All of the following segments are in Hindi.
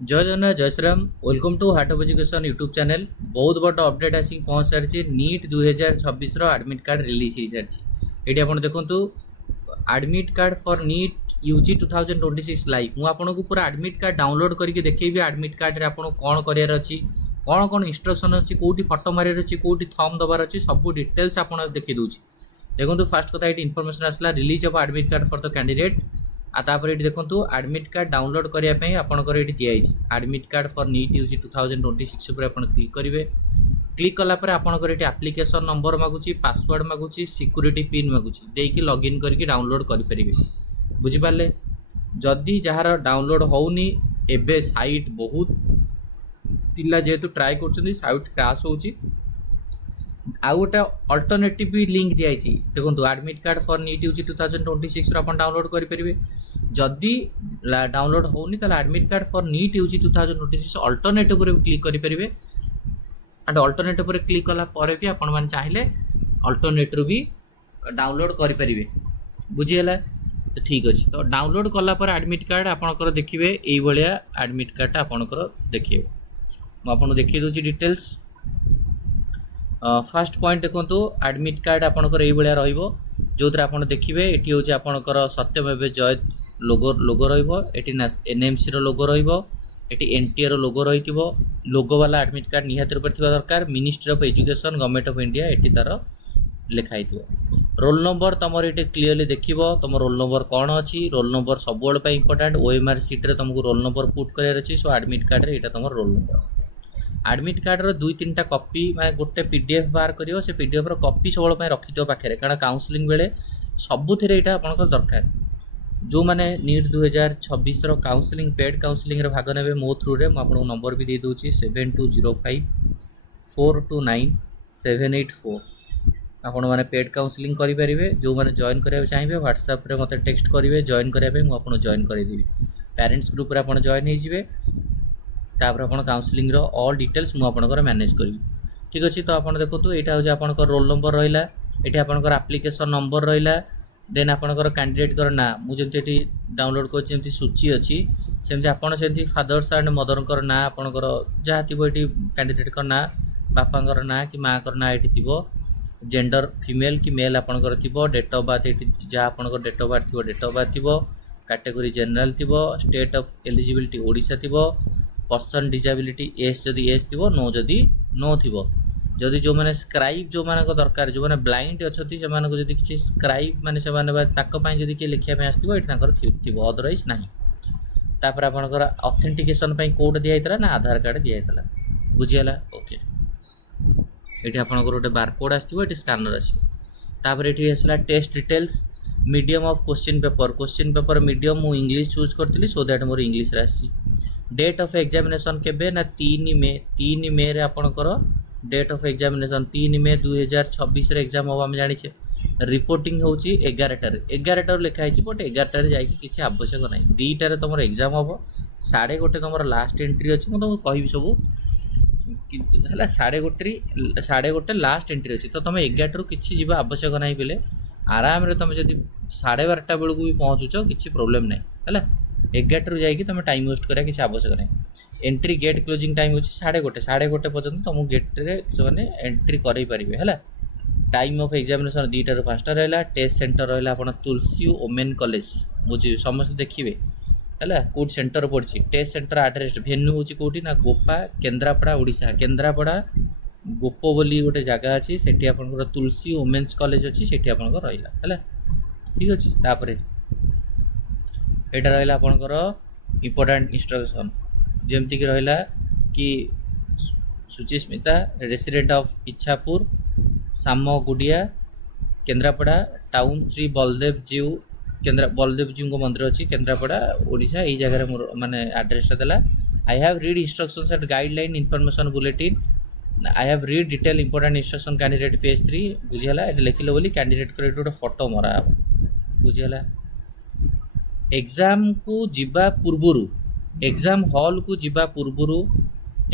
जय जगन्नाथ जय Shri Ram welcome to heart of education YouTube channel. बहुत बड़ अपडेट आसिक पहुँच सारी नीट 2026 आडमिट कार्ड रिलीज हो सारी। ये आप देखो admit card for NEET UG 2026 live मुझे पूरा आडमिट कार्ड डाउनलोड करके देखी। आडमिट कार्ड रे आपको कौन करार अच्छी कौन कौन इंस्ट्रक्शन अच्छी कौटी फटो मारे अच्छी कौटी थम दबार अच्छी सब डिटेल्स आपको देखी दूसरी। देखो फास्ट कथा ये इनफॉरमेशन आसला release of admit card for the candidate आपर ये देखो आडमिट कार्ड डाउनलोड करने आपंकर ये दिखाई admit card for NEET UG 2026 पर आप क्लिक करेंगे। क्लिक कलापर आपंकर ये आप्लिकेसन नंबर मागुची पासवर्ड मागुची सिक्यूरीटी पिन मागुची देकी लॉगिन करके डाउनलोड करेंगे। बुझिपारे जदि जार डाउनलोड होनी एबे साइट बहुत पिला जेहेतु ट्राए कर साइट क्रैश होची। आउ गोटे अल्टरनेटिव भी लिंक दिखाई देखो admit card for NEET UG 2026 आप डाउनलोड करेंगे। जदि डाउनलोड होनी तो admit card for NEET UG 2026 alternative पर क्लिक करेंगे। एंड अल्टरनेटिव पर क्लिक कला भी आपण मैंने चाहिए अल्टरनेटिव भी डाउनलोड करेंगे। बुझीगला तो ठीक अच्छे। तो डाउनलोड कलापर आडमिट कार्ड आपंकर देखिए ये आडमिट कार्ड आपंकर देखिए मुझे देखी दूसरी डिटेल्स। फास्ट पॉइंट देखो आडमिट कार्ड आपंकर ये रो जो आप देखिए ये हूँ आपंकर सत्यमेव जयत लोगो रही एनएमसी लोगो रही एनटीए लोगो रही लोगो वाला आडमिट कार्ड निहाती रूप दरकार। Ministry of education government of India ये तार लिखाई रोल नंबर तुम ये क्लीयरली देख तुम रोल नंबर कौन अच्छी रोल नंबर सब इंपोर्टाट ओएमआर सीट्रे तुमको रोल नंबर पुट करार अच्छी। सो आडमिट कार्ड ये तुम रोल नंबर आडमिट कार्ड दुई तीन टा कॉपी मैं गोटे पीडीएफ बाहर करियो से पीडीएफ कॉपी सब रखिथ पाखे कारण काउंसलिंग बेले सबुथिरे यहाँ आपंकर दरकार। जो मैंने नीट 2026 काउंसलिंग पेड काउंसलिंग भाग ने मो थ्रू रे मुझे नंबर भी दे दूँ 7205 429 784 आपण मैंने पेड काउंसलिंग करेंगे। जो मैंने जॉइन करा चाहिए व्हाट्सएप रे मते टेक्स्ट करेंगे जॉइन करने मुझे जॉइन करदेवी। पेरेंट्स ग्रुप रे आपण जॉइन होइजिवे तापर आप काउंसलिंग ऑल डिटेल्स मुझे मैनेज करी। ठीक अच्छे। तो आप देखो यहाँ हूँ आपंकर रोल नंबर रहा ये आपंकर आप्लिकेसन नंबर रहा देन आपंकर कैंडिडेट ना मुझे डाउनलोड कर सूची अच्छी सेमती आप फादर्स एंड मदर ना आपंकर जहाँ थी ये कैंडिडेट ना बापा ना कि माँ ना ये थी जेंडर फीमेल कि मेल आपंकर थी डेट ऑफ बर्थ ये जहाँ आपंकर डेट ऑफ बर्थ थी डेट ऑफ बर्थ थी कैटेगरी जनरल थी स्टेट ऑफ एलिजिबिलिटी ओडिशा थी पर्सन डिजाबिलिटी एज जदि एज थी नो जदि नो थी जदि जो मैंने स्क्राइब जो मान दरकार जो मैंने ब्लाइंड अच्छा से किसी स्क्राइब मैंने जदि किए लिखापी आसो ये थी अदरवाइज ना। तापर आपंकर ऑथेंटिकेशन कोड दिखाई ना आधार कार्ड दिखाई बुझीगला ओके। ये आपंकर गोटे बारकोड आसो स्कानर आसपर ये आसला test details medium of question paper medium मु इंग्लिश चूज करी सो दैट मोर इंग्लिश आसी। डेट ऑफ एग्जामिनेशन केबे ना 3 मे रे आपणकर डेट ऑफ एग्जामिनेशन 3 मे 2026 रे एग्जाम हम जानी। रिपोर्टिंग हूँ 11 लिखाई बट 11 जा किसी आवश्यक ना 2टार तुम एग्जाम हम 1:30 तुम लास्ट एंट्री अच्छी मुझे तुमको कहि सब कि 1:30 लास्ट एंट्री अच्छी। तो तुम 11 किसी जी आवश्यक ना बोले आराम तुम जब 12:30 बेलू भी पहुँचुच कि प्रोब्लेम ना है 11 जाकि तुम टाइम वेस्ट करा किसी आवश्यक नहीं। एंट्री गेट क्लोजिंग टाइम हो 1:30 पर्यटन तुम गेट्रे से एंट्री कर पारे है। टाइम ऑफ एग्जामिनेशन 2टारू 5टा रहा। टेस्ट सेंटर रहा आप तुलसी ओमेन कॉलेज बुझे समस्त देखिए है कौट सेंटर पड़ी टेस्ट सेंटर आड्रेस भेन्यू हूँ कौटी ना गोपा केन्द्रापड़ा ओडिशा केन्द्रापड़ा गोप बोली गोटे जगह अच्छी से तुलसी ओमेन्स कॉलेज अच्छी से रहा है। ठीक अच्छे। तापर यहाँ रहा आपंकर इम्पोर्टाट इंस्ट्रक्शन जमती कि रहा कि Suchismita resident of Ichhapur Samaguria Kendrapara town Shri Baldev Jew Baldev जीव को मंदिर अच्छी केन्द्रापड़ा ओडिशा यही जगह मोर माने एड्रेस देला। I have read instructions and guideline information bulletin I have read detail important instruction candidate page 3 बुझीगला ये लिखिल बोली कैंडिडेट को गोटे फोटो मरा बुझीगला। एग्जाम को जीवा पूर्वरु एग्जाम हॉल को जीवा पूर्वरु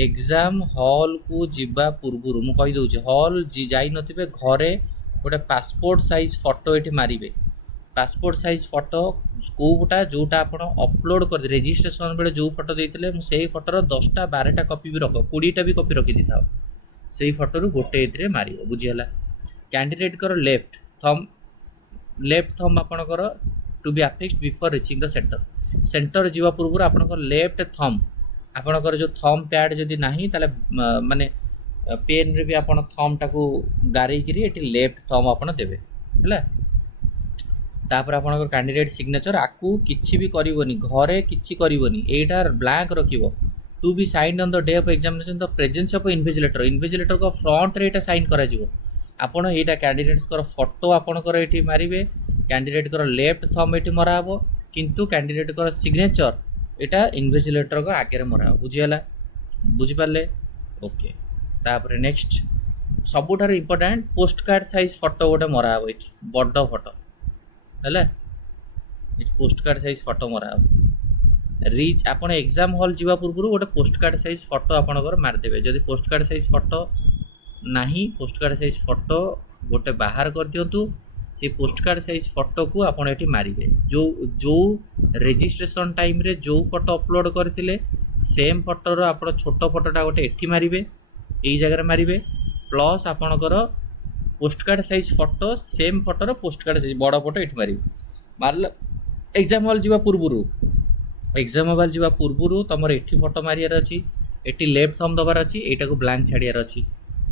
एग्जाम हॉल को जीवा पूर्वरु मु कहि दउछि हॉल जी जाई नथिबे घरे गोटे पासपोर्ट साइज फोटो एठी मारिबे पासपोर्ट साइज फटो कोटा जोटा आप अपलोड कर रेजिस्ट्रेशन बेले जो फटो देते से फटोर 10टा 12टा कपी भी रख 20टा भी कपी रखी था से फटोरू गोटे ये मार बुझीगला। कैंडिडेट कर लेफ्ट थंब आपणकर to be affixed before reaching the centre centre जीवा पूर्व आपणकर लेफ्ट थंब आपणकर जो थंब पैड जदि नाही ताले माने पेन रे भी आपण थंब टाको गारे करी एटी लेफ्ट थंब आपण देबे हैला। तापर आपणकर कैंडिडेट सिग्नेचर आकू किछि भी करिवोनी घरे किछि करिवोनी एटा ब्लैंक रखिवो to be signed on the day of examination the presence of invigilator को फ्रंट रे एटा साइन करा जिवो आपण एटा कैंडिडेट्स कर फोटो आपणकर एठी मारिबे कैंडिडेट कर लेफ्ट थंब एठी मरा हबो किंतु कैंडिडेट कर सिग्नेचर एटा इन्विजिलेटर को आगे रे मरा बुझीगला बुझी पाले ओके। तापर नेक्स्ट सबुठार important post card size photo गोटे मरा हबो एठी बड्ड फोटो है पोस्ट कार्ड साइज फोटो मरा रिच आप एग्जाम हॉल जीवा पूर्व गोटे पोस्ट कार्ड साइज फोटो आपंकर मारिदेवे जदि पोस्ट कार्ड साइज फोटो नहीं पोस्ट कार्ड साइज फोटो गोटे बाहर कर दिंतु से पोस्ट कार्ड साइज फोटो को आपड़ ये मारे जो जो रेजिस्ट्रेशन टाइम रे जो फोटो अपलोड करते सेम फोटोर आप छोट फोटोटा गोटे एठी मारे यही जगह मारे प्लस आपणकर post card size photo same Fotor post card size बड़ फोटो ये मारे मारल एग्जाम हॉल जीवा पूर्व तुम एठी फोटो मारियार अच्छी एटी लेफ्ट थंब दबार अच्छी एटा को ब्लैंक छाड़ियार अच्छी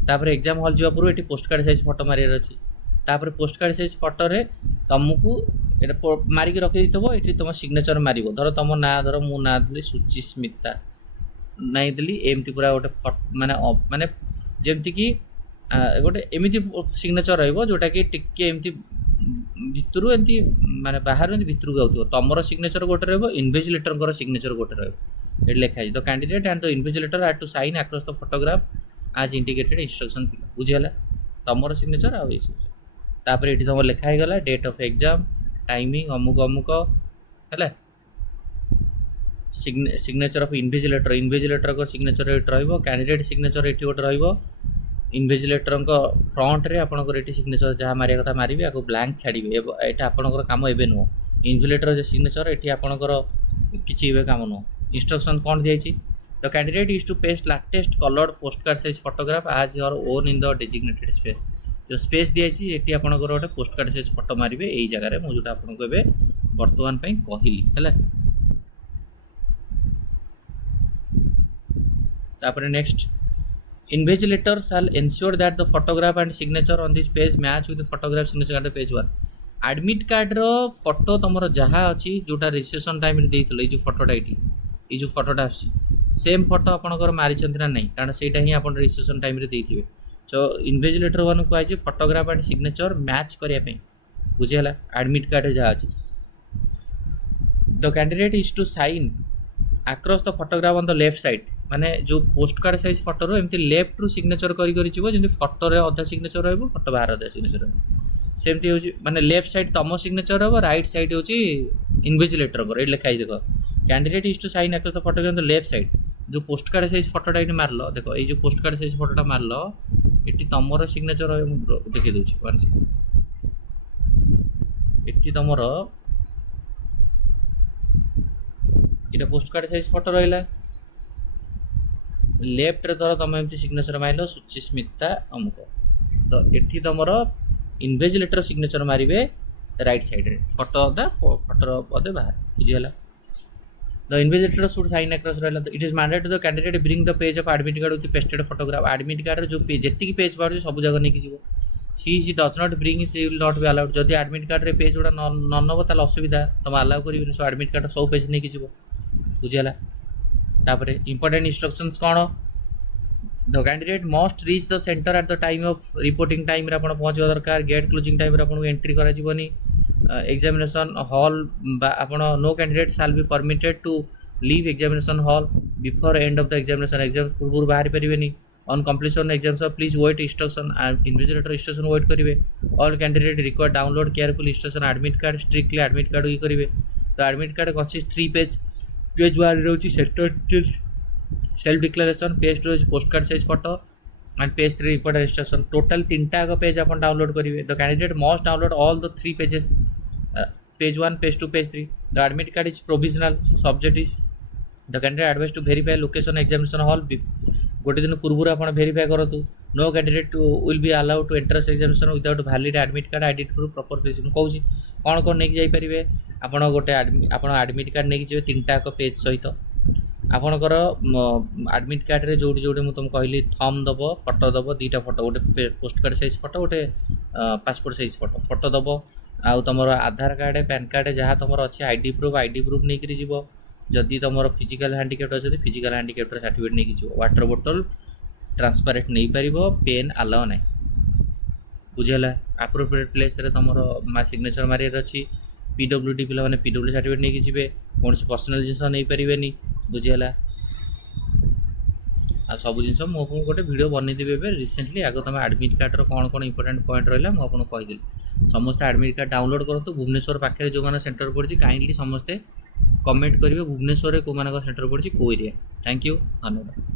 तापर एग्जाम हॉल जीवा पूर्व एटी पोस्ट कार्ड साइज फोटो मारियार अच्छी तापर पोस्ट कार्ड साइज फोटो रे तुमको एटा मारिक रखी देथबो एटी तुम सिग्नेचर मारिबो धर तुम ना धर मु ना देली सुचिस्मिता नहीं देली एमती पूरा गोटे माने माने जेमती कि गोटे एमती सिग्नेचर रहिबो जोटा कि टिके एमती भितरु एमती माने बाहर एमती भितरु गाउथो तमरो सिग्नेचर गोटे रहबो इन्विजिलेटर कर सिग्नेचर गोटे रहबो एट लिखा है the candidate and the invigilator are to sign across the photograph as indicated instruction बुझीगला तमरो सिग्नेचर आ तापर ये तुम लिखाई गला डेट ऑफ एग्जाम टाइमिंग अमुक अमुक है सिग्नेचर ऑफ इन्विजिलेटर को सिग्नेचर ये रहिबो कैंडिडेट सिग्नेचर ये गोटे रहिबो इन्विजिलेटर फ्रंट रे आपनकर ये सिग्नेचर जहाँ मारिया कथा मारिबे आपको ब्लैंक छाड़िबे एटा आपनकर काम एबे नुह इन्विजिलेटर जो सिग्नेचर ये आपनकर किछि एबे काम नुह इंस्ट्रक्शन कौन दिया the candidate is to paste latest coloured post card size photograph as your own in the designated space जो स्पेस दिखाई ये आपंकर गोटे पोस्ट कार्ड साइज फोटो मारे यही जगह मुझे आपको बर्तमान कहली है। तापर next invigilator shall ensure that the photograph and signature on this page match with the photograph signature at page 1 admit card रो फोटो तुम जहाँ अच्छी जोटा रजिस्ट्रेशन टाइम ये जो फोटोटा ये जो फोटोटा सेम फोटो आपंकर मारी ना नहीं कारण से ही आप रजिस्ट्रेशन टाइम देते सो इन्विजिलेटर वन कहुई फोटोग्राफ एंड सिग्नेचर मैच करने बुझीगला एडमिट कार्ड जहाँ अच्छी the candidate is to sign across the photograph on the left side माने जो पोस्ट कार्ड साइज फोटो रो एमती लेफ्ट रु सिग्नेचर करी फोटो रे अधा सिग्नेचर रहिबो फोटो बाहर अधा सिग्नेचर रहिबो सेमती होची माने लेफ्ट साइड तम सिग्नेचर रहबो राइट साइड होची इन्विजिलेटर को रेड लिखाई देखो candidate is to sign across the photograph on the left side जो पोस्ट कार्ड साइज फोटोटा ये मारल देखो ये जो पोस्ट कार्ड साइज फोटोटा मारल ये तुमर सिग्नेचर देखी दूसरी वन ये तुमर ये पोस्ट कार्ड साइज फोटो रहा लेफ्ट रे धर तुम एमती सिग्नेचर मारिल सुचिस्मिता अमुक तो ये तुमर इन्विजिलेटर सिग्नेचर मारे राइट साइड रे फोटो अदा फोटोर अदे बाहर बुझीगला the invigilator should sign across रहा it is mandatory to the candidate bring the page of admit card with pasted photograph admit card जो जी पेज बाहर सब जगह नहीं जीव she does not bring she will not be allowed जदि एडमिट कार्ड रे पेज गुड़ा न नब ताल असुविधा तुम अलाउ कर सो एडमिट कार्ड सब पेज नहीं जीव बुझीगला तापर इंपोर्टेंट इंस्ट्रक्शंस कौन the candidate must reach the centre at the time of reporting time रे आपण पहुंचवा दरकार गेट क्लोजिंग टाइम रे आपण एंट्री करा जीवनी एग्जामिनेशन हॉल आपण no candidate shall be permitted to leave examination hall before end of the examination exam पूर्व बाहर पारे on completion exam please wait instruction invigilator instruction wait करेंगे all candidate require download careful instruction admit card strictly admit card ये करेंगे तो admit card consist 3 page page 1 रोची sector details self declaration page 2 post card size photo and page 3 important instruction total 3टा page आप डाउनलोड करेंगे the candidate must download all the 3 pages page 1, page 2, page 3. The admit card is provisional. Subject is the candidate advised to verify location examination hall. गोटे दिन पूर्व आप भेरीफाए करूँ. No candidate will be allowed to enter examination without valid admit card identity proof proper face कहूँ कौन कौन नहीं जाइपारे आप गोटे आप एडमिट कार्ड नहीं जी 3टा पेज सहित आपणकर एडमिट कार्ड रे जोटी जोटी मुझे तुमको कहली थम दब फटो दब 2टा फोटो गोटे पोस्ट कार्ड साइज फोटो गोटे पासपोर्ट साइज फोटो दब आउ तुम आधार कार्ड पैन कार्ड जहाँ तुम अच्छे आईडी प्रूफ नहीं करी जीवो. जदि तुम फिजिकल हैंडिकैप्ट अच्छे फिजिकल हैंडिकैप्ट सर्टिफिकेट नहीं जी. वाटर बोतल ट्रांसपेरेंट नहीं पार पेन अलाउ ना बुझेगा. एप्रोप्रिएट प्लेस रे तुम सिग्नेचर मारियार अच्छी पीडब्ल्यूडी पिला मैंने पीडब्ल्यू सर्टिफिकेट नहीं जी कौन पर्सनल जिन नहीं पारे बुझेगा. आ सब जिन मुझे गोटे वीडियो बनईदेवी ए रिसेंटली आगे तुम एडमिट कार्ड कौन कौन इंपोर्टेंट पॉइंट रहा मुझे कहीदेली. समस्त एडमिट कार्ड डाउनलोड करूँ. भुवनेश्वर पाखे जो मैंने सेंटर पड़ी काइंडली समस्ते कमेंट करेंगे भुवनेश्वर को सेंटर पड़ी कौ एरिया. थैंक यू धन्यवाद.